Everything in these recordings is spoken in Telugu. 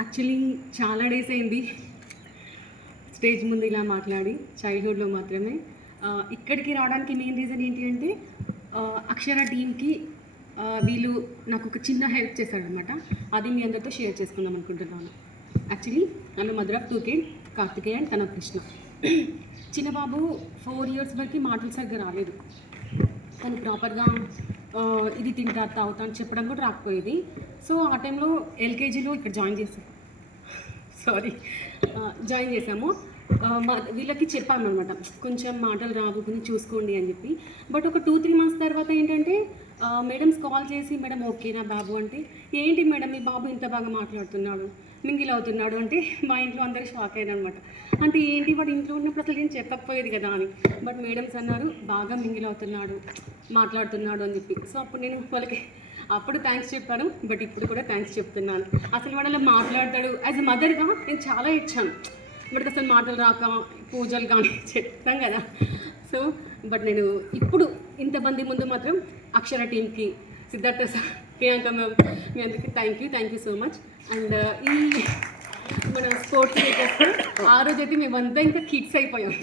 యాక్చువల్లీ చాలా డేస్ అయింది స్టేజ్ ముందు ఇలా మాట్లాడి, చైల్డ్హుడ్లో మాత్రమే. ఇక్కడికి రావడానికి మెయిన్ రీజన్ ఏంటి అంటే అక్షర టీమ్కి వీళ్ళు నాకు ఒక చిన్న హెల్ప్ చేశారనమాట. అది మీ అందరితో షేర్ చేసుకుందాం అనుకుంటున్నాను. యాక్చువల్లీ ఆమె mother of 2 kids, Karthikeya and తన కృష్ణ. చిన్నబాబు 4 years వరకు మాటలు సరిగ్గా రాలేదు. తను ప్రాపర్గా ఇది తింటా తాగుతా అని చెప్పడం కూడా రాకపోయేది. సో ఆ టైంలో ఎల్కేజీలో ఇక్కడ జాయిన్ చేసాము. వీళ్ళకి చెప్పాను అనమాట, కొంచెం మాటలు రావు, కొంచెం చూసుకోండి అని చెప్పి. బట్ ఒక 2-3 months తర్వాత ఏంటంటే మేడమ్స్ కాల్ చేసి, మేడం ఓకేనా బాబు అంటే, ఏంటి మేడం మీ బాబు ఇంత బాగా మాట్లాడుతున్నాడు, మింగిల్ అవుతున్నాడు అంటే మా ఇంట్లో అందరూ షాక్ అయ్యారనమాట. అంటే ఏంటి వాడు ఇంట్లో ఉన్నప్పుడు అసలు ఏం చెప్పకపోయేది కదా అని. బట్ మేడమ్స్ అన్నారు బాగా మింగిల్ అవుతున్నాడు, మాట్లాడుతున్నాడు అని చెప్పి. సో అప్పుడు నేను వాళ్ళకి అప్పుడు థ్యాంక్స్ చెప్పాను, బట్ ఇప్పుడు కూడా థ్యాంక్స్ చెప్తున్నాను. అసలు వాడు అలా మాట్లాడతాడు. యాజ్ ఎ మదర్గా నేను చాలా ఇచ్చాను, బట్ అసలు మాటలు రాక పూజలు కానీ చెప్తాం కదా. సో బట్ నేను ఇప్పుడు ఇంతమంది ముందు మాత్రం అక్షర టీమ్కి, సిద్ధార్థ సార్, ప్రియాంక మ్యామ్, మీ అందరికీ thank you so much. And ఈ మన స్పోర్ట్స్ చేస్తే ఆ రోజైతే మేమంతా ఇంకా కిడ్స్ అయిపోయాం.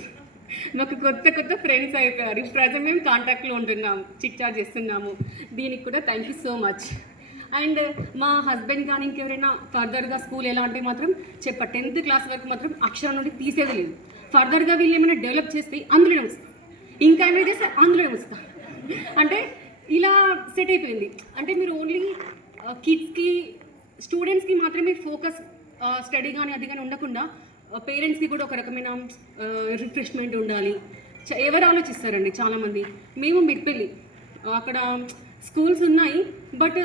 మాకు కొత్త ఫ్రెండ్స్ అయిపోయారు. ఇప్పుడు మేము కాంటాక్ట్లో ఉంటున్నాము, చిట్ చాట్ చేస్తున్నాము. దీనికి కూడా thank you so much. And మా హస్బెండ్ కానీ ఇంకెవరైనా ఫర్దర్గా స్కూల్ ఎలా అంటే మాత్రం 10th class వరకు మాత్రం అక్షరం నుండి తీసేది లేదు. ఫర్దర్గా వీళ్ళు ఏమైనా డెవలప్ చేస్తే అందులోనే వస్తాం, ఇంకా ఏమైనా చేస్తే అందులోనే వస్తాం. అంటే ఇలా సెట్ అయిపోయింది. అంటే మీరు ఓన్లీ కిడ్స్కి, స్టూడెంట్స్కి మాత్రమే ఫోకస్, స్టడీ కానీ అది కానీ ఉండకుండా పేరెంట్స్కి కూడా ఒక రకమైన రిఫ్రెష్మెంట్ ఉండాలి. ఎవరు ఆలోచిస్తారండి చాలామంది. మేము మిడ్పల్లి, అక్కడ స్కూల్స్ ఉన్నాయి, బట్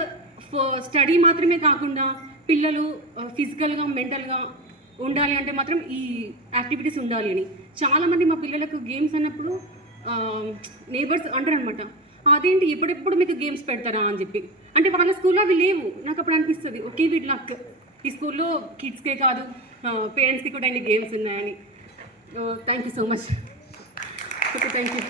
స్టడీ మాత్రమే కాకుండా పిల్లలు ఫిజికల్గా, మెంటల్గా ఉండాలి అంటే మాత్రం ఈ యాక్టివిటీస్ ఉండాలి అని. చాలామంది మా పిల్లలకు గేమ్స్ అన్నప్పుడు నేబర్స్ అంటారు అనమాట, అదేంటి ఎప్పుడెప్పుడు మీకు గేమ్స్ పెడతారా అని చెప్పి. అంటే వాళ్ళ స్కూల్లో అవి లేవు. నాకు అప్పుడు అనిపిస్తుంది, ఓకే వీడ్ లక్, ఈ స్కూల్లో కిడ్స్కే కాదు పేరెంట్స్కి కూడా అన్ని గేమ్స్ ఉన్నాయని. Thank you so much. Okay, thank you.